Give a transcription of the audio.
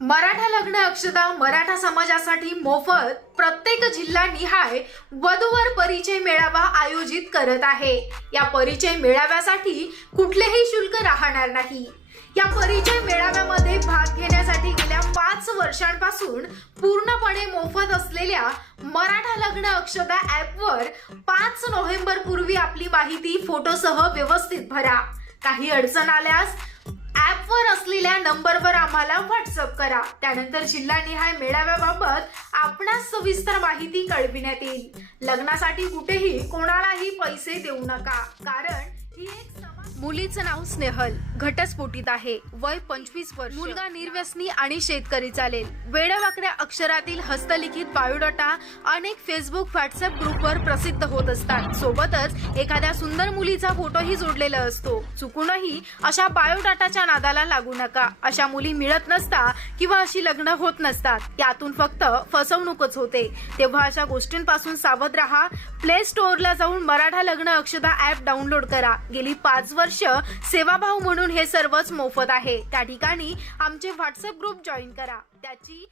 मराठा लग्न अक्षता मराठा समाजासाठी मोफत. प्रत्येक जिल्हा निहाय वधूवर परिचय मेळावा आयोजित करत आहे. या परिचय मेळाव्यासाठी कुठलेही शुल्क राहणार नाही. या परिचय मेळाव्यामध्ये भाग घेण्यासाठी गेल्या पाच वर्षांपासून पूर्णपणे मोफत असलेल्या मराठा लग्न अक्षता ऍपवर पाच नोव्हेंबर पूर्वी आपली माहिती फोटोसह व्यवस्थित भरा. काही अडचण आल्यास ऍपवर नंबरवर आम्हाला व्हॉट्सअप करा. त्यानंतर जिल्हानिहाय मेळाव्याबाबत आपणास सविस्तर माहिती कळविण्यात येईल. लग्नासाठी कुठेही कोणालाही पैसे देऊ नका. कारण ही एक मुलीचं नाव स्नेहल. घटस्फोटीत आहे. वय पंचवीस वर्ष. मुलगा निर्व्यसनी आणि शेतकरी चालेल. वेड्यावाकड्या अक्षरातील हस्तलिखित बायोडाटा अनेक फेसबुक व्हॉट्सअप ग्रुपवर प्रसिद्ध होत असतात. सोबतच एखाद्या सुंदर मुलीचा फोटोही जोडलेला असतो. चुकूनही अशा बायोडाटाच्या नादाला लागू नका. अशा मुली मिळत नसता किंवा अशी लग्न होत नसतात. यातून फक्त फसवणूकच होते. तेव्हा अशा गोष्टींपासून सावध राहा. प्ले स्टोअरला जाऊन मराठा लग्न अक्षता ऍप डाउनलोड करा. गेली पाच वर्ष सेवाभाव म्हणून हे सर्वच मोफत आहे. त्या ठिकाणी आमचे व्हॉट्सअप ग्रुप जॉईन करा. त्याची